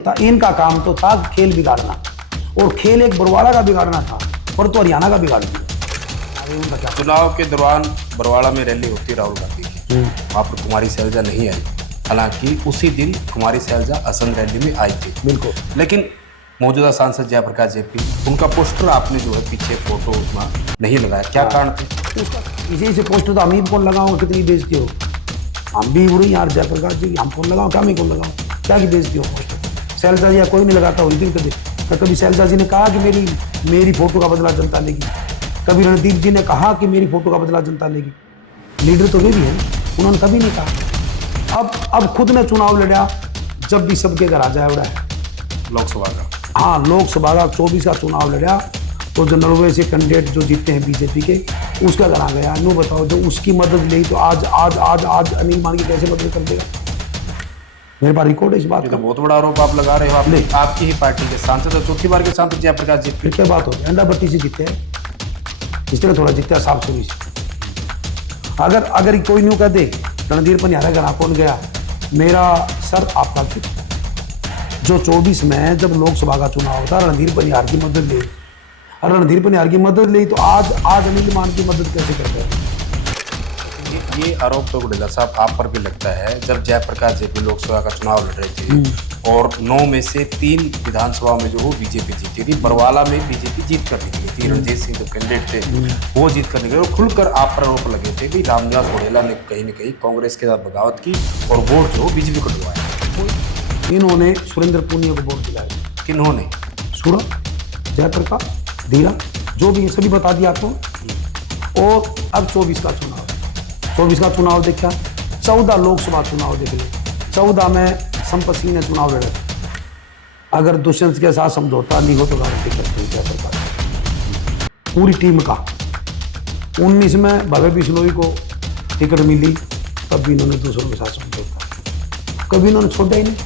था। इनका काम तो था खेल बिगाड़ना, और खेल एक बरवाड़ा का बिगाड़ना था और तो हरियाणा का बिगाड़ दिया। चुनाव के दौरान बरवाड़ा में रैली होती राहुल गांधी की, वहाँ पर कुमारी शैलजा नहीं आई। हालांकि उसी दिन कुमारी शैलजा असम रैली में आई थी। बिल्कुल। लेकिन मौजूदा सांसद जयप्रकाश जेपी, उनका पोस्टर आपने जो है पीछे फोटो उसमें नहीं लगाया, क्या कारण थे? इसी से पोस्टर तो हम ही कौन लगाओ, कितनी बेइज्जती हो। हम भी उड़ी यार जयप्रकाश जी, हम कौन लगाओ, क्या मैं कौन लगाओ, क्या की बेइज्जती हो पोस्टर। शैलजा जी कोई नहीं लगाता हुई दिन कभी। कभी शैलजा जी ने कहा कि मेरी फोटो का बदला जनता लेगी, कभी रणदीप जी ने कहा कि मेरी फोटो का बदला जनता लेगी। लीडर तो वे भी है, उन्होंने कभी नहीं कहा। अब खुद ने चुनाव लड़ा, जब भी सबके घर आ जाए उड़ा है लोकसभा का। हाँ, लोकसभा का 24 का चुनाव लड़ा तो जो नर्वे से कैंडिडेट जो जीते हैं बीजेपी के, उसका घर आ गया। नो बताओ, जो उसकी मदद ली तो आज आज आज आज अनिल मान की कैसे मदद कर देगा? मेरे पास रिकॉर्ड है इस बात ये का। तो बहुत बड़ा आरोप आप लगा रहे हो। आपकी ही पार्टी के सांसद और चौथी बार के सांसद जयप्रकाश जी, फिर क्या बात होती है? अंडा बत्ती से जीते हैं, इस तरह थोड़ा जीते हैं साफ सुनी से। अगर कोई न्यू कह दे रणधीर पनियारा घर कौन गया, मेरा सर आपका क्यों? जो 24 में जब लोकसभा का चुनाव होता, रणधीर पनियार की मदद ली, और रणधीर पनियार की मदद ली तो आज अनिल मान की मदद कैसे करते हैं? ये आरोप तो गुड़ेला साहब आप पर भी लगता है। जब जयप्रकाश जेपी लोकसभा का चुनाव लड़ रहे थे और 9 में से 3 विधानसभा में जो वो बीजेपी जीती थी, बरवाला में बीजेपी जीत कर निकली थी। रणजीत सिंह जो कैंडिडेट थे वो जीत कर निकले, और खुलकर आप पर आरोप लगे थे कि रामनिवास घोड़ेला ने कहीं न कहीं कांग्रेस के साथ बगावत की और वोट जो बीजेपी को डुबाया। इन्होंने सुरेंद्र पूनिया को वोट दिलाया। किन्होंने? सूरज, जयप्रकाश, धीरा, जो भी सभी बता दिया आपको। और अब 24 का चुनाव, 24 का चुनाव देखा, 14 लोकसभा चुनाव देख लो, 14 में संपत सिंह ने चुनाव लड़ा। अगर दुष्यंत के साथ समझौता नहीं हो तो गारंटी करते हैं जयप्रकाश पूरी टीम का। 19 में भव्य बिश्नोई को टिकट मिली, तब भी इन्होंने दूसरों के साथ समझौता, कभी इन्होंने छोड़ा ही नहीं।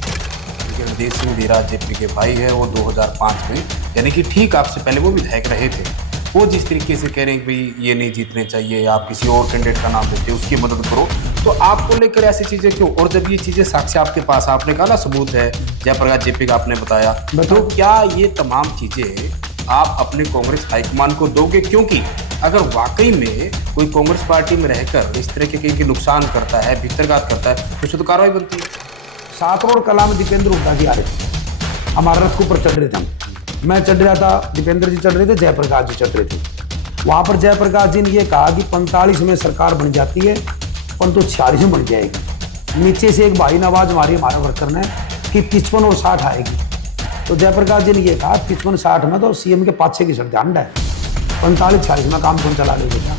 रणजीत सिंह धीराज जेपी के भाई है, वो 2005 में, यानी कि ठीक आपसे पहले वो विधायक रहे थे। वो जिस तरीके से कह रहे हैं कि भाई ये नहीं जीतने चाहिए, आप किसी और कैंडिडेट का नाम देते हो, उसकी मदद करो, तो आपको लेकर ऐसी चीजें क्यों? और जब ये चीजें साक्ष्य आपके पास, आपने कहा ना सबूत है, जयप्रकाश जेपी का आपने बताया, तो क्या ये तमाम चीजें आप अपने कांग्रेस हाईकमान को दोगे? क्योंकि अगर वाकई में कोई कांग्रेस पार्टी में रहकर इस तरह के नुकसान करता है, भीतरघात करता है, तो उसे तो कार्रवाई बनती है। 7 रोड कला में दीपेंद्र हुड्डा जी आ रहे थे, हमारे रथ के ऊपर चढ़ रहे थे हम। मैं चढ़ रहा था, दीपेंद्र जी चढ़ रहे थे, जयप्रकाश जी चढ़ रहे थे। वहाँ पर जयप्रकाश जी ने ये कहा कि 45 में सरकार बन जाती है, परंतु 46 में बन जाएगी। नीचे से एक भाई ने आवाज मारी हमारे वर्कर ने कि 55 और 60 आएगी। तो जयप्रकाश जी ने ये कहा 55-60 में तो सीएम के पाछे की सड़क अंडा है, 45-46 में काम कौन चला लेगा?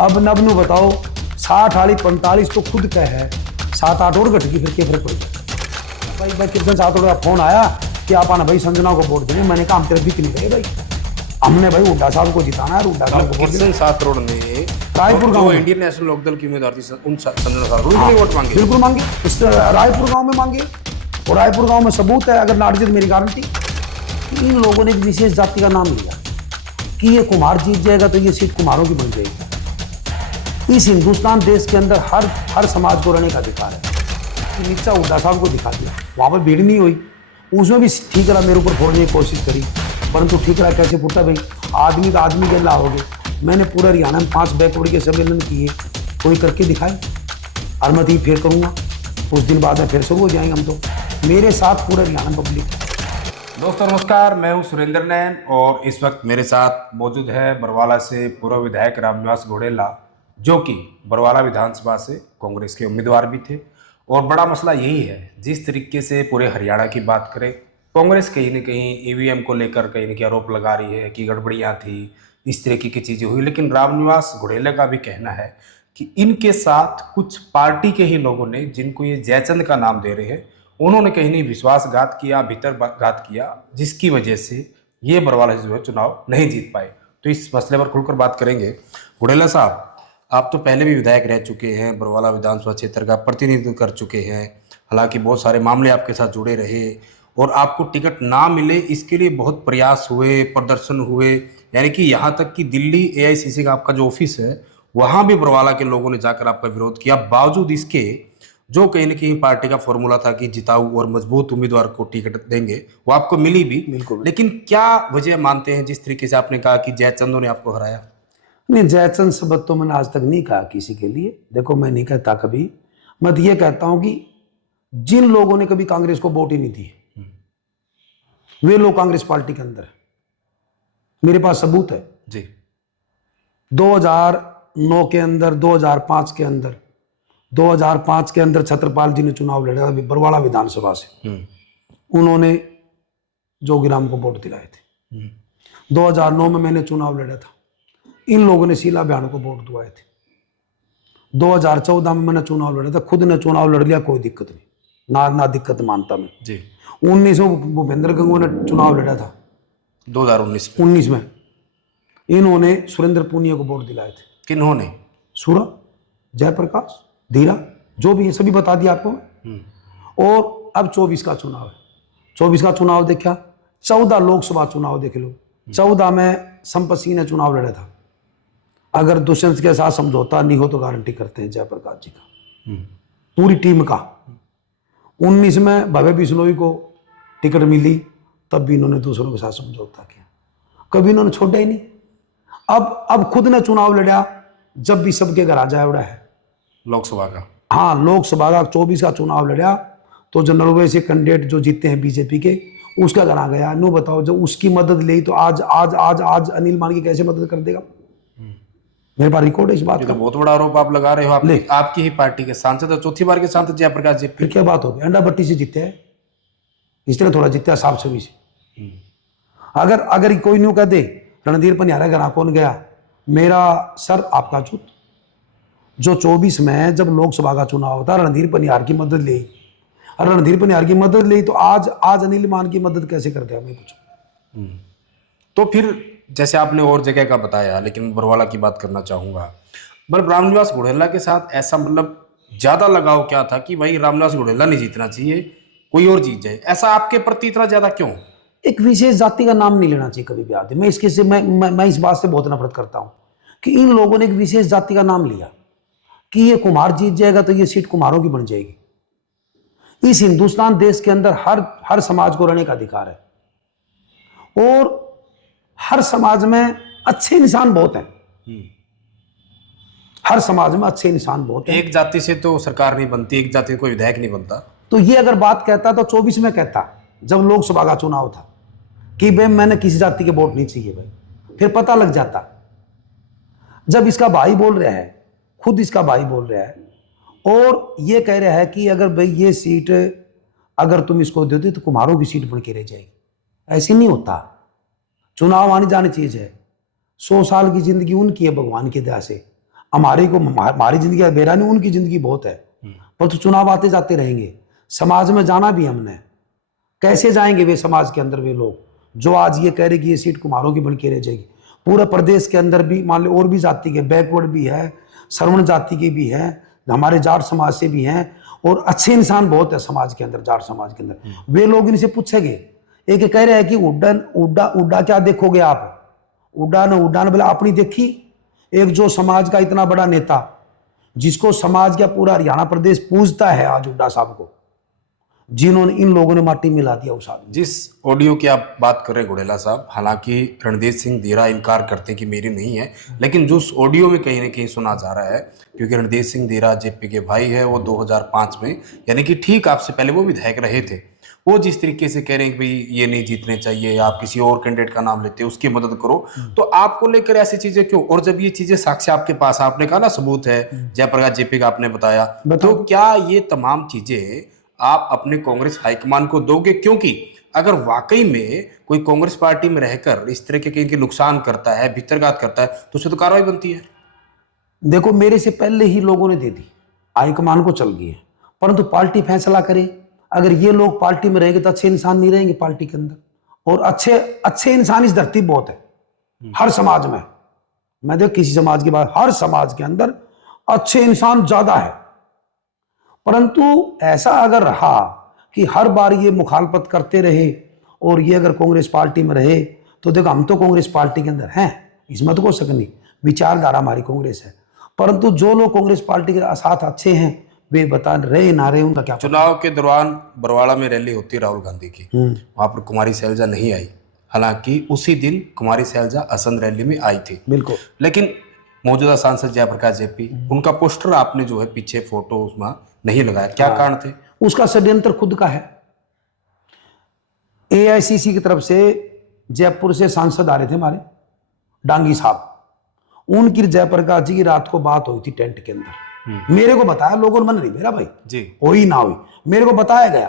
अब नबनू बताओ, 60 वाली 45 तो खुद का है, 7-8 और घट की, फिर क्या फर्क पड़ेगा? भाई कितने 7 का फोन आया कि आप आना भाई संजना को वोट देंगे। मैंने कहा हम तेरे बिक नहीं गए भाई, हमने भाई हुड्डा साहब को जिताना है। हुड्डा साहब को किशन 7 रोड में रायपुर गांव में इंडियन नेशनल लोकदल की उम्मीदवार थी, उन संजना साहब ने वोट मांगे। बिल्कुल मांगे, रायपुर गांव में मांगे, और रायपुर गांव में सबूत है, अगर नाट जीत मेरी गारंटी। इन लोगों ने एक विशेष जाति का नाम लिया कि ये कुमार जीत जाएगा तो ये सीट कुमारों की बन जाएगी। इस हिंदुस्तान देश के अंदर हर समाज को रहने का अधिकार है। नीचा हुड्डा साहब को दिखा दिया, वहां पर भीड़ नहीं हुई, उसमें भी ठीक रहा, मेरे ऊपर फोड़ने की कोशिश करी, परंतु ठीक रहा। कैसे फूटा भाई, आदमी का आदमी के लाओगे। मैंने पूरा हरियाणा में 5 बैकवर्ड के सम्मेलन किए, कोई करके दिखाए, और मैं तो फिर करूँगा, कुछ दिन बाद में फिर सब हो जाएंगे हम तो। मेरे साथ पूरा हरियाणा पब्लिक। दोस्तों नमस्कार, मैं हूं सुरेंद्र नैन, और इस वक्त मेरे साथ मौजूद है बरवाला से पूर्व विधायक रामनिवास घोड़ेला, जो कि बरवाला विधानसभा से कांग्रेस के उम्मीदवार भी थे। और बड़ा मसला यही है, जिस तरीके से पूरे हरियाणा की बात करें, कांग्रेस कहीं न कहीं ईवीएम को लेकर कहीं न कहीं आरोप लगा रही है कि गड़बड़ियां थी, इस तरीके की चीज़ें हुई। लेकिन रामनिवास घोड़ेला का भी कहना है कि इनके साथ कुछ पार्टी के ही लोगों ने, जिनको ये जयचंद का नाम दे रहे हैं, उन्होंने कहीं नहीं विश्वासघात किया, भीतरघात किया, जिसकी वजह से ये बरवाला से जो है चुनाव नहीं जीत पाए। तो इस मसले पर खुलकर बात करेंगे। घोड़ेला साहब, आप तो पहले भी विधायक रह चुके हैं, बरवाला विधानसभा क्षेत्र का प्रतिनिधित्व कर चुके हैं, हालांकि बहुत सारे मामले आपके साथ जुड़े रहे, और आपको टिकट ना मिले इसके लिए बहुत प्रयास हुए, प्रदर्शन हुए, यानी कि यहाँ तक कि दिल्ली एआईसीसी का आपका जो ऑफिस है, वहाँ भी बरवाला के लोगों ने जाकर आपका विरोध किया। बावजूद इसके जो कहीं ना कहीं पार्टी का फॉर्मूला था कि जिताऊ और मजबूत उम्मीदवार को टिकट देंगे, वो आपको मिली भी। बिल्कुल। लेकिन क्या वजह मानते हैं, जिस तरीके से आपने कहा कि जयचंदो ने आपको हराया? नहीं, जयचंद शब्द तो मैंने आज तक नहीं कहा किसी के लिए। देखो, मैं नहीं कहता कभी, मैं तो ये कहता हूं कि जिन लोगों ने कभी कांग्रेस को वोट ही नहीं दी वे लोग कांग्रेस पार्टी के अंदर है। मेरे पास सबूत है। जी। 2009 के अंदर, 2005 के अंदर, 2005 के अंदर छत्रपाल जी ने चुनाव लड़ा था बरवाला विधानसभा से। उन्होंने जोगीराम को वोट दिलाए थे। 2009 में मैंने चुनाव लड़ा था, इन लोगों ने शीला बयान को वोट दुआए थे। 2014 में मैंने चुनाव लड़ा था, खुद ने चुनाव लड़ लिया, कोई दिक्कत नहीं, ना दिक्कत मानता मैं जी। 19 में भूपेंद्र गंगवा ने चुनाव लड़ा था, 2019 में इन्होंने सुरेंद्र पूनिया को वोट दिलाए थे। किन्होंने? सूरज, जयप्रकाश, धीरा, जो भी है सभी बता दिया आपको मैं। और अब 24 का चुनाव है। 24 का चुनाव देखा, 14 लोकसभा चुनाव देख लो। 14 में संपत सिंह ने चुनाव लड़ा था। अगर दुष्यंत के साथ समझौता नहीं हो तो गारंटी करते हैं जयप्रकाश जी का, पूरी टीम का। 19 में भव्य बिश्नोई को टिकट मिली, तब भी इन्होंने दूसरों के साथ समझौता किया, कभी इन्होंने छोड़ा ही नहीं। अब खुद ने चुनाव लड़ा, जब भी सबके घर आ जाए उड़ा है लोकसभा का। हाँ, लोकसभा का 24 का चुनाव लड़ा तो जो नर्वे से कैंडिडेट जो जीते हैं बीजेपी के, उसका घर आ गया। नो बताओ, जब उसकी मदद ली तो आज अनिल मान की कैसे मदद कर देगा? मेरे पास रिकॉर्ड है इस बात ये का। तो बहुत बड़ा आरोप आप लगा रहे हो। आपकी ही पार्टी के सांसद और चौथी बार के सांसद जयप्रकाश जी। फिर क्या बात होगी? अंडा भट्टी से जीते हैं, इस तरह थोड़ा जीते हैं साफ छवि से। अगर कोई न्यू कह दे रणधीर पनियारा घर कौन गया, मेरा सर आपका चूत। जो 24 में जब लोकसभा का चुनाव होता, रणधीर पनियार की मदद ली, और रणधीर पनियार की मदद ली तो आज अनिल मान की मदद कैसे कर दिया? मैं पूछूं तो फिर जैसे आपने और जगह का बताया, लेकिन बरवाला की बात करना चाहूंगा। मतलब रामनिवास घोडेला के साथ ऐसा मतलब ज्यादा लगाव क्या था कि भाई रामनिवास घोडेला नहीं जीतना चाहिए, कोई और जीत जाए, ऐसा आपके प्रति इतना ज्यादा क्यों? एक विशेष जाति का नाम नहीं लेना चाहिए कभी भी आदमी। मैं इसके से मैं इस बात से बहुत नफरत करता हूं कि इन लोगों ने एक विशेष जाति का नाम लिया कि ये कुमार जीत जाएगा तो ये सीट कुमारों की बन जाएगी। इस हिंदुस्तान देश के अंदर हर समाज को रहने का अधिकार है, और हर समाज में अच्छे इंसान बहुत हैं। हर समाज में अच्छे इंसान बहुत हैं। एक जाति से तो सरकार नहीं बनती, एक जाति से कोई विधायक नहीं बनता। तो ये अगर बात कहता तो 24 में कहता, जब लोकसभा का चुनाव था, कि भाई मैंने किसी जाति के वोट नहीं चाहिए भाई, फिर पता लग जाता। जब इसका भाई बोल रहा है, खुद इसका भाई बोल रहा है, और ये कह रहा है कि अगर भाई ये सीट अगर तुम इसको दे दो तो कुम्हारों की सीट बन के रह जाएगी, ऐसे नहीं होता। चुनाव आने जाने चीज है। 100 साल की जिंदगी उनकी है भगवान की दया से, हमारी जिंदगी बेरा नहीं, उनकी जिंदगी बहुत है। पर तो चुनाव आते जाते रहेंगे। समाज में जाना भी हमने, कैसे जाएंगे वे समाज के अंदर वे लोग जो आज ये कह रहे कि ये सीट कुम्हारों की बन के रह जाएगी? पूरे प्रदेश के अंदर भी मान लो और भी जाति के, बैकवर्ड भी है, श्रवण जाति के भी है, हमारे जाट समाज से भी हैं, और अच्छे इंसान बहुत है समाज के अंदर, जाट समाज के अंदर। वे लोग इनसे पूछेंगे, एक कह रहे हैं कि उड्डा क्या देखोगे आप? उड्डान बोला अपनी देखी। एक जो समाज का इतना बड़ा नेता, जिसको समाज का पूरा हरियाणा प्रदेश पूजता है आज, उड्डा साहब को, जिन्होंने इन लोगों ने माटी मिला दिया उस आदमी। जिस ऑडियो की आप बात कर रहे हैं घोडेला साहब, हालांकि रणधीर सिंह धीरा इनकार करते हैं कि मेरी नहीं है, लेकिन जो उस ऑडियो में कहीं ना कहीं सुना जा रहा है, क्योंकि रणधीर सिंह धीरा जेपी के भाई है, वो 2005 में यानी कि ठीक आपसे पहले वो विधायक रहे थे। वो जिस तरीके से कह रहे हैं कि भाई ये नहीं जीतने चाहिए, आप किसी और कैंडिडेट का नाम लेते हैं, उसकी मदद करो, तो आपको लेकर ऐसी चीजें क्यों? और जब ये चीजें साक्ष्य आपके पास, आपने कहा ना सबूत है, जयप्रकाश जेपी का आपने बताया, तो क्या ये तमाम चीजें आप अपने कांग्रेस हाईकमान को दोगे? क्योंकि अगर वाकई में कोई कांग्रेस पार्टी में रहकर इस तरह के कहीं नुकसान करता है, भितरघात करता है, तो उससे तो कार्रवाई बनती है। देखो, मेरे से पहले ही लोगों ने दे दी, हाईकमान को चल गई है, परंतु पार्टी फैसला करे। अगर ये लोग पार्टी में रहेंगे तो अच्छे इंसान नहीं रहेंगे पार्टी के अंदर, और अच्छे इंसान इस धरती बहुत है, हर समाज में। मैं देखो किसी समाज की बात, हर समाज के अंदर अच्छे इंसान ज्यादा है, परंतु ऐसा अगर रहा कि हर बार ये मुखालफत करते रहे और ये अगर कांग्रेस पार्टी में रहे, तो देखो हम तो कांग्रेस पार्टी के अंदर हैं, इसमें तो कोई शक नहीं, विचारधारा हमारी कांग्रेस है, परंतु जो लोग कांग्रेस पार्टी के साथ अच्छे हैं वे बता रहे ना रहे उनका क्या पता। चुनाव के दौरान बरवाला में रैली होती है राहुल गांधी की, वहां पर कुमारी शैलजा नहीं आई। हालांकि उसी दिन कुमारी शैलजा असंध रैली में आई थी, बिल्कुल। लेकिन मौजूदा सांसद जयप्रकाश जेपी, उनका पोस्टर आपने जो है पीछे फोटो उसमें नहीं लगाया, क्या कारण थे? उसका षड्यंत्र खुद का है। एआईसीसी की तरफ से जयपुर से सांसद आ रहे थे हमारे डांगी साहब, उनकी जयप्रकाश जी की रात को बात हुई थी टेंट के अंदर। मेरे को बताया, लोगों ने मन नहीं मेरा भाई जी, हुई ना हुई, मेरे को बताया गया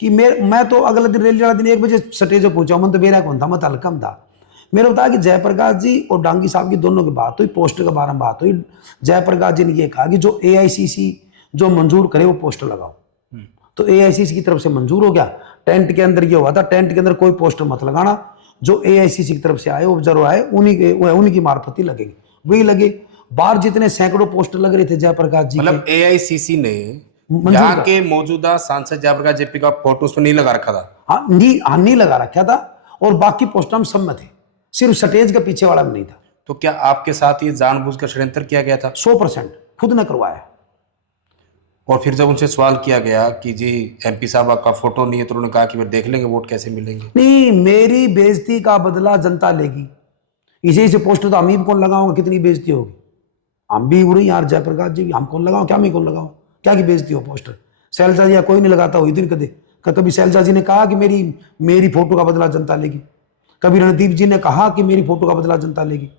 कि मैं तो अगले दिन रैली वाला दिन 1 बजे स्टेज पर पहुंचा, मन तो मेरा कौन था, मैं तो हल्कम था। मेरे को बताया कि जयप्रकाश जी और डांगी साहब की दोनों की बात हुई, पोस्टर के बारे में बात हुई। जयप्रकाश जी ने ये कहा कि जो एआईसीसी जो मंजूर करे वो पोस्टर लगाओ, तो एआईसीसी की तरफ से मंजूर हो गया। टेंट के अंदर ये हुआ था, टेंट के अंदर कोई पोस्टर मत लगाना, जो एआईसीसी की तरफ से आए ऑब्जर्वर आए उन्हीं की मार्फत ही लगेंगे, वही लगे। बाहर जितने सैकड़ों पोस्टर लग रहे थे जयप्रकाश जी मतलब एआईसीसी ने मंजूर यहाँ कर- के मौजूदा सांसद जयप्रकाश जेपी का फोटो उसमें नहीं लगा रखा था। हाँ नहीं लगा रखा था, और बाकी पोस्टर हम सब में थे, सिर्फ स्टेज के पीछे वाला में नहीं था। तो क्या आपके साथ ये जानबूझकर षड्यंत्र किया गया था? 100% खुद ने करवाया। और फिर जब उनसे सवाल किया गया कि जी एमपी साहब आपका फोटो नहीं है, तो उन्होंने कहा कि फिर देख लेंगे वोट कैसे मिलेंगे। नहीं, मेरी बेइज्जती का बदला जनता लेगी, इसी से पोस्टर तो हम ही कौन लगाऊंगा, कितनी बेइज्जती होगी। हम भी उड़ी यार, जयप्रकाश जी हम कौन लगाओ, क्या मैं कौन लगाऊं, क्या की बेइज्जती हो पोस्टर। शैलजा जी या कोई नहीं लगाता हुई दिन कदे, कभी शैलजा जी ने कहा कि मेरी फोटो का बदला जनता लेगी, कभी रणदीप जी ने कहा कि मेरी फोटो का बदला जनता लेगी।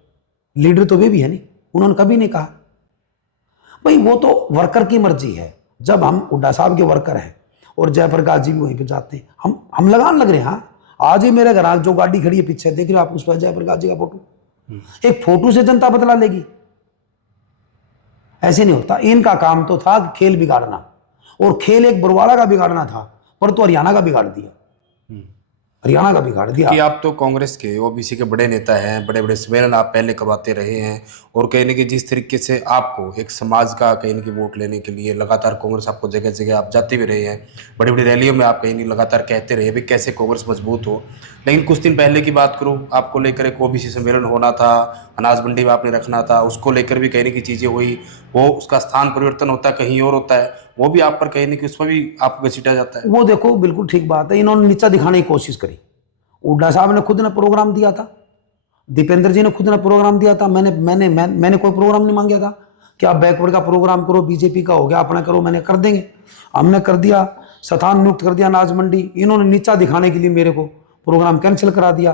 लीडर तो वे भी है नहीं, उन्होंने कभी नहीं कहा। भाई वो तो वर्कर की मर्जी है। जब हम हुड्डा साहब के वर्कर हैं और जयप्रकाश जी भी वहीं पे जाते हैं, हम लगान लग रहे हैं। हाँ, आज ही मेरे घर जो गाड़ी खड़ी है पीछे, देख रहे हो आप, उस पर जयप्रकाश जी का फोटो। एक फोटो से जनता बदला लेगी? ऐसे नहीं होता। इनका काम तो था खेल बिगाड़ना, और खेल एक बरवाला का बिगाड़ना था, पर तो हरियाणा का बिगाड़ दिया, हरियाणा का बिगाड़ दिया। कि आप तो कांग्रेस के ओबीसी के बड़े नेता हैं, बड़े बड़े सम्मेलन आप पहले करवाते रहे हैं, और कहीं ना कहीं जिस तरीके से आपको एक समाज का कहीं ना कहीं वोट लेने के लिए लगातार कांग्रेस आपको जगह जगह आप जाते भी रहे हैं, बड़ी बड़ी रैलियों में आप कहीं नहीं लगातार कहते रहे भाई कैसे कांग्रेस मजबूत हो। लेकिन कुछ दिन पहले की बात करूँ, आपको लेकर एक ओबीसी सम्मेलन होना था, अनाज मंडी में आपने रखना था, उसको लेकर भी कहीं ना कहीं चीज़ें हुई, वो उसका स्थान परिवर्तन होता है, कहीं और होता है, वो भी आप पर कहीं ना कहीं उस पर भी आपको घसीटा जाता है। वो देखो बिल्कुल ठीक बात है, इन्होंने नीचा दिखाने की कोशिश करी। हुड्डा साहब ने खुद ने प्रोग्राम दिया था, दीपेंद्र जी ने खुद ने प्रोग्राम दिया था, मैंने कोई प्रोग्राम नहीं मांगा था कि आप बैकवर्ड का प्रोग्राम करो, बीजेपी का हो गया अपना करो, मैंने कर देंगे, हमने कर दिया। स्थान नियुक्त कर दिया अनाज मंडी, इन्होंने नीचा दिखाने के लिए मेरे को प्रोग्राम कैंसिल करा दिया।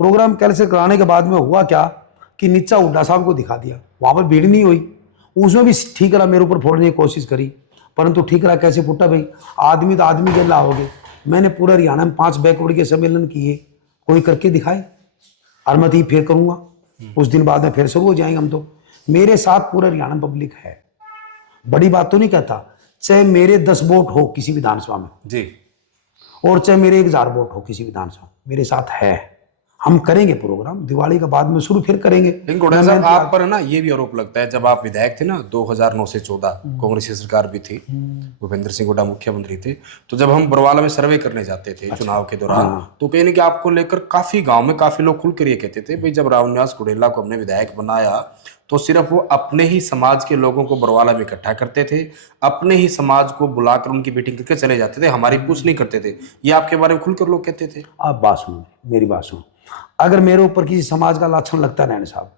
प्रोग्राम कैंसिल कराने के बाद में हुआ क्या कि नीचा हुड्डा साहब को दिखा दिया, वहां पर भीड़ नहीं हुई। उसमें भी ठीक रहा, मेरे ऊपर फोड़ने की कोशिश करी, परंतु ठीक रहा। कैसे फुटा भाई, आदमी तो आदमी के ला हो गए। मैंने पूरा हरियाणा में 5 बैकवर्ड के सम्मेलन किए, कोई करके दिखाए, और मैं तो फिर करूंगा, उस दिन बाद में फिर शुरू हो जाएंगे हम तो। मेरे साथ पूरा हरियाणा पब्लिक है, बड़ी बात तो नहीं कहता, चाहे मेरे 10 वोट हो किसी विधानसभा में जी, और चाहे मेरे 1000 वोट हो किसी विधानसभा, मेरे साथ है। हम करेंगे प्रोग्राम, दिवाली के बाद में शुरू फिर करेंगे। लेकिन घोड़ा साहब आप पर ना ये भी आरोप लगता है, जब आप विधायक थे ना 2009 से 14, कांग्रेस की सरकार भी थी, भूपेंद्र सिंह हुड्डा मुख्यमंत्री थे, तो जब हम बरवाला में सर्वे करने जाते थे चुनाव के दौरान, तो कहीं ना कि आपको लेकर काफी गांव में काफी लोग खुलकर ये कहते थे भाई जब राहुल निवास घोड़ेला को हमने विधायक बनाया तो सिर्फ वो अपने ही समाज के लोगों को बरवाला में इकट्ठा करते थे, अपने ही समाज को बुलाकर उनकी मीटिंग करके चले जाते थे, हमारी पूछ नहीं करते थे। ये आपके बारे में खुलकर लोग कहते थे। आप बात सुनो, मेरी बात सुनो, अगर मेरे ऊपर किसी समाज का लाछन लगता है नैन साहब,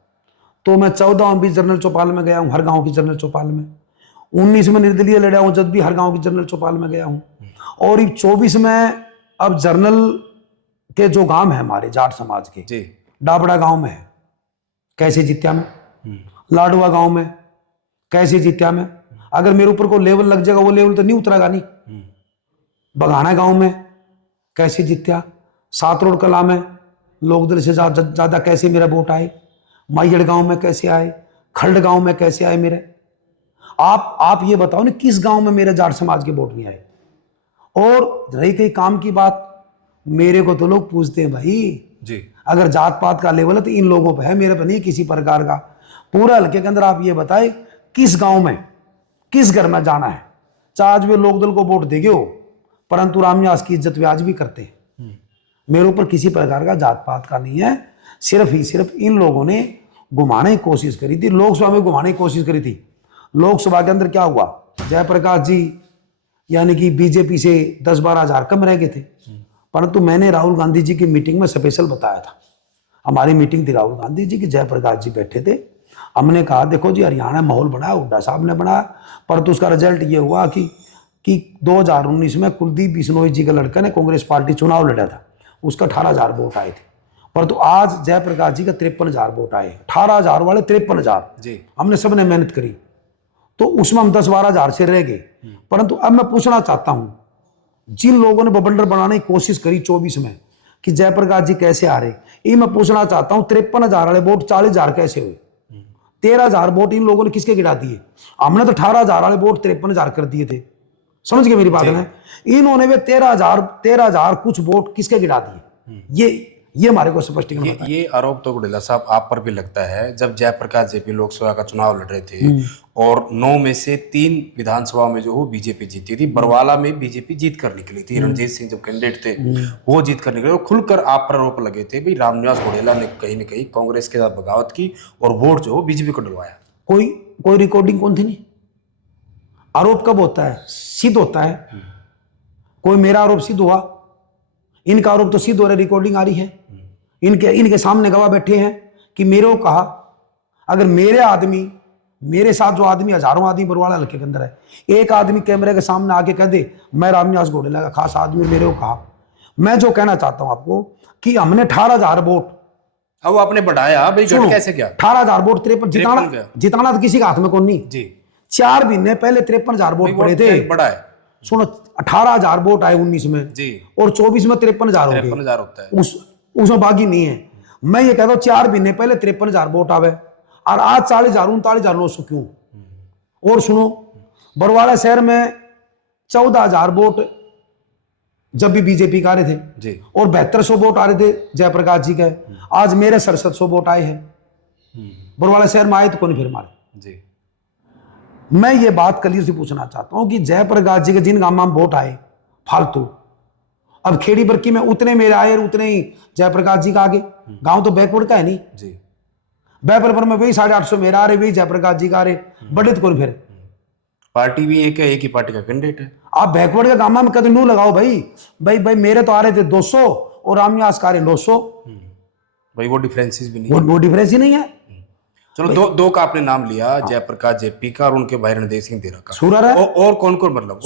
तो मैं 14 भी जनरल चौपाल में गया हूँ, हर गांव की जनरल चौपाल में। 19 में निर्दलीय लड़ा हूँ, जब भी हर गांव की जनरल चौपाल में गया हूँ। और 24 में अब जनरल के जो गांव है हमारे जाट समाज के जी, डाबड़ा गांव में है, कैसे जित्या में, लाडवा गांव में, कैसे जित्या में। अगर मेरे ऊपर कोई लेवल लग जाएगा, वो लेवल तो नहीं उतरेगा नहीं। बघाना गांव में कैसे जित्या, 7 रोड कला में लोकदल से ज्यादा कैसे मेरा वोट आए, माइजड़ गांव में कैसे आए, खल्ड गांव में कैसे आए मेरे। आप ये बताओ ना, किस गांव में मेरे जाट समाज के वोट नहीं आए। और रही कहीं काम की बात, मेरे को तो लोग पूछते हैं भाई जी, अगर जात पात का लेवल है तो इन लोगों पे है, मेरे पे नहीं किसी प्रकार का। पूरा हल्के के अंदर आप ये बताए किस गांव में किस घर में जाना है, चाहे आज वे लोकदल को वोट देगे हो, परंतु रामनिवास की इज्जत वे आज भी करते हैं। मेरे ऊपर किसी प्रकार का जात पात का नहीं है, सिर्फ ही सिर्फ इन लोगों ने घुमाने की कोशिश करी थी, लोकसभा में घुमाने की कोशिश करी थी। लोकसभा के अंदर क्या हुआ, जयप्रकाश जी यानी कि बीजेपी से 10-12 हजार कम रह गए थे, परंतु मैंने राहुल गांधी जी की मीटिंग में स्पेशल बताया था। हमारी मीटिंग थी राहुल गांधी जी की, जयप्रकाश जी बैठे थे। हमने कहा देखो जी हरियाणा माहौल बनाया, हुड्डा साहब ने बनाया, परंतु उसका रिजल्ट ये हुआ कि 2019 में कुलदीप बिश्नोई जी के लड़के ने कांग्रेस पार्टी चुनाव लड़ा था, उसका 18,000 वोट आए थे। परंतु आज जयप्रकाश जी का 53,000 वोट आए, 18,000 वाले 53,000 जी। हमने सबने मेहनत करी, तो उसमें हम 10-12 हजार से रह गए। परंतु अब मैं पूछना चाहता हूं, जिन लोगों ने बबंडर बनाने की कोशिश करी 24 में कि जयप्रकाश जी कैसे आ रहे, ये मैं पूछना चाहता हूं 53,000 वाले वोट 40,000 कैसे हुए? 13,000 वोट इन लोगों ने किसके गिरा दिए? हमने तो 18,000 वाले वोट 53,000 कर दिए थे। समझ गए मेरी बात में? इन्होंने वे 13,000 कुछ वोट किसके गिरा दिए? ये हमारे को स्पष्टीकरण बताएं। ये आरोप तो गुडेला साहब आप पर भी लगता है। जब जयप्रकाश जेपी लोकसभा का चुनाव लड़ रहे थे और 9 में से 3 विधानसभा में जो वो बीजेपी जीती थी, बरवाला में बीजेपी जीत कर निकली थी, रणजीत सिंह जो कैंडिडेट थे वो जीत कर निकले, और खुलकर आप पर आरोप लगे थे भाई रामनिवास घोडेला ने कहीं ना कहीं कांग्रेस के साथ बगावत की और वोट जो बीजेपी को डलवाया। कोई रिकॉर्डिंग कौन थी? नहीं, आरोप कब होता है? सिद्ध होता है। कोई मेरा आरोप सिद्ध हुआ, इनका आरोप तो सिद्ध हो रहा है, रिकॉर्डिंग आ रही है, इनके सामने गवाह बैठे हैं कि मेरे को कहा। अगर मेरे साथ जो आदमी, हजारों आदमी बरवाला हल्के के अंदर है, एक आदमी कैमरे के सामने आके कह दे मैं रामनिवास घोडेला का खास आदमी, मेरे को कहा। मैं जो कहना चाहता हूं आपको कि हमने 18,000 वोट, अब आपने बढ़ाया भाई, घट कैसे क्या? 18,000 वोट 53 जिताना तो किसी का हाथ में कौन नहीं जी। 4 महीने पहले 53,000 वोट पड़े थे। बड़ा है। सुनो, 18,000 वोट आए 19 में जी, और 24 में 53,000 हो गए। 53,000 होता है। उसमें बाकी नहीं है। मैं ये कहता हूं 4 महीने पहले 53,000 वोट आवे और आज 40,000 39,900 क्यों? और सुनो, बरवाला शहर में 14,000 वोट जब भी बीजेपी का आ रहे थे जी, और 7200 वोट आ रहे थे जयप्रकाश जी के, आज मेरे 6700 वोट आए हैं। बरवाला शहर में आए तो कौन फिर मारे जी। मैं ये बात क्लियर से पूछना चाहता हूं कि जयप्रकाश जी के जिन गांव में वोट आए फालतू, अब खेड़ी बरकी में उतने मेरे आए और उतने ही जयप्रकाश जी का आगे। गांव तो बैकवर्ड का है नहीं जी। बैपर में वही 850 मेरा आ रहे, वही जयप्रकाश जी का आ रहे, बड़े तो कौन फिर? पार्टी भी एक है, एक ही पार्टी का कैंडिडेट है। आप बैकवर्ड का गामा में कदम नू लगाओ भाई मेरे तो आ रहे थे 200 और रामनिवास का आ रहे 900। भाई वो डिफरेंसेस भी नहीं, वो डिफरेंस ही नहीं है। चलो दो का आपने नाम लिया, जयप्रकाश जेपी का और उनके भाई रणदेव सिंह देरा का। सूरर है और कौन कौन, मतलब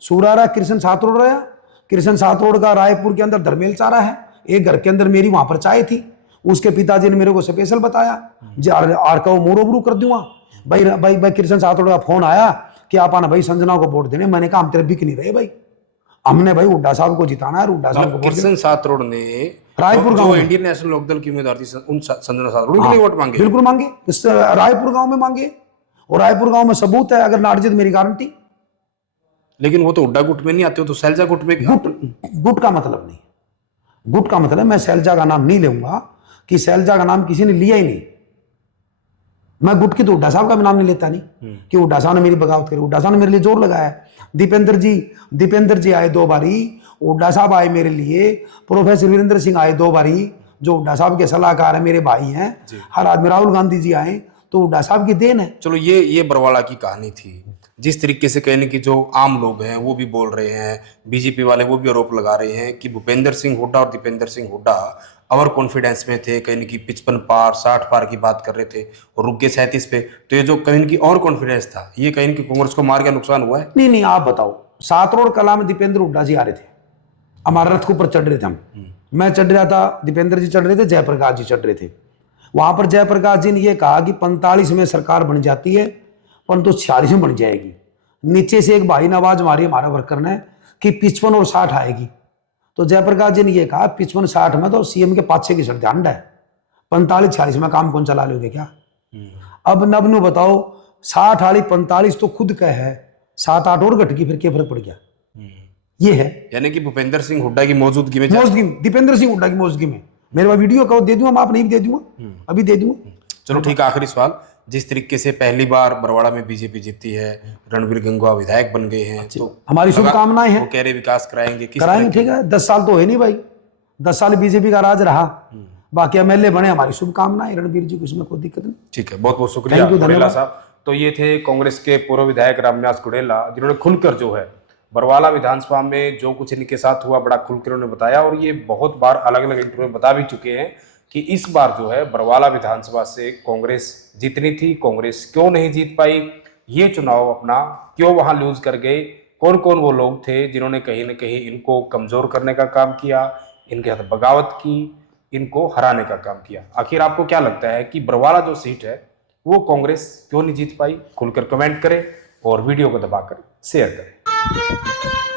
सूरर है, कृष्ण सातरोड़ रहा, कृष्ण सातरोड़ का रायपुर के अंदर धर्मेल चारा है। एक घर के अंदर मेरी वहां पर चाय थी, उसके पिताजी ने मेरे को स्पेशल बताया आर का मोरोबरू कर दूंगा। भाई कृष्ण सातरोड़ का फोन आया कि आप आना भाई संजना को वोट देने। मैंने कहा हम तेरे बिक नहीं रहे भाई, हमने भाई हुड्डा साहब को जिताना है। हुड्डा साहब को कृष्ण सातरोड़ ने रायपुर गांव में इंडियन नेशनल लोकदल की उम्मीदवार थी उन संजना सातरोड़ के लिए वोट मांगे। बिल्कुल मांगे, रायपुर गांव में मांगे, और रायपुर गांव में सबूत है, अगर नार्जित मेरी गारंटी। लेकिन वो तो हुड्डा गुट में नहीं आते, हो तो सैलजा गुट में। गुट का मतलब नहीं, गुट का मतलब मैं सैलजा का नाम नहीं लूंगा कि सैलजा का नाम किसी ने लिया ही नहीं। मैं गुट की तो हुड्डा साहब का भी नाम नहीं लेता नहीं कि हुड्डा साहब ने मेरी बगावत करी। हुड्डा साहब ने मेरे लिए जोर लगाया। दीपेंद्र जी आए 2 बारी, हुड्डा साहब आए मेरे लिए, प्रोफेसर वीरेंद्र सिंह आए 2 बारी, जो हुड्डा साहब के सलाहकार है, मेरे भाई हैं। हर आदमी, राहुल गांधी जी आए, तो हुड्डा साहब की देन है। चलो ये बरवाला की कहानी थी। जिस तरीके से कहने की जो आम लोग हैं वो भी बोल रहे हैं, बीजेपी वाले वो भी आरोप लगा रहे हैं कि भूपेंद्र सिंह हुड्डा और दीपेंद्र सिंह हुड्डा ओवर कॉन्फिडेंस में थे, कहने की 55 पार 60 पार की बात कर रहे थे और रुक गए 37 पे। तो ये जो कहने की और कॉन्फिडेंस था, ये कहने की कांग्रेस को मार के नुकसान हुआ है। नहीं, आप बताओ, सातरोड़ कला में दीपेंद्र हुड्डा जी आ रहे थे, हमारे रथ के ऊपर चढ़ रहे थे हम। मैं चढ़ रहा था, दीपेंद्र जी चढ़ रहे थे, जयप्रकाश जी चढ़ रहे थे। वहां पर जयप्रकाश जी ने यह कहा कि 45 में सरकार बन जाती है, परंतु 46 में बन जाएगी। नीचे से एक भाई ने आवाज मारी हमारे वर्कर ने कि 55 और 60 आएगी। तो जयप्रकाश जी ने यह कहा 55-60 में तो सीएम के पाछे की सड़क है, 45-46 में काम कौन चला लोगे क्या? अब नबनू बताओ, 60 वाली 45 तो खुद का है, 7-8 और घट की, फिर क्या फर्क पड़ गया? ये है, यानी कि भूपेंद्र सिंह हुड्डा की मौजूदगी में, दीपेंद्र सिंह हुड्डा की मौजूदगी में। मेरे पास वीडियो कहो, दे दूंगा, आप नहीं दे दूंगा, अभी दे दूंगा। चलो ठीक है, आखिरी सवाल। जिस तरीके से पहली बार बरवाड़ा में बीजेपी जीती है, रणबीर गंगवा विधायक बन गए हैं, तो हमारी शुभकामनाएं हैं। वो कह रहे विकास कराएंगे, ठीक है। 10 साल तो है नहीं भाई, 10 साल बीजेपी का राज रहा, बाकी एमएलए बने, हमारी शुभकामनाएं रणबीर जी को, इसमें कोई दिक्कत नहीं। ठीक है, बहुत बहुत शुक्रिया साहब। तो ये थे कांग्रेस के पूर्व विधायक रामनिवास घोडेला, जिन्होंने खुलकर जो है बरवाला विधानसभा में जो कुछ इनके साथ हुआ बड़ा खुलकर उन्होंने बताया। और ये बहुत बार अलग अलग इंटरव्यू में बता भी चुके हैं कि इस बार जो है बरवाला विधानसभा से कांग्रेस जीतनी थी, कांग्रेस क्यों नहीं जीत पाई, ये चुनाव अपना क्यों वहां लूज कर गए, कौन कौन वो लोग थे जिन्होंने कहीं ना कहीं इनको कमजोर करने का काम किया, इनके साथ बगावत की, इनको हराने का काम किया। आखिर आपको क्या लगता है कि बरवाला जो सीट है वो कांग्रेस क्यों नहीं जीत पाई? खुलकर कमेंट करें और वीडियो को दबाकर शेयर करें।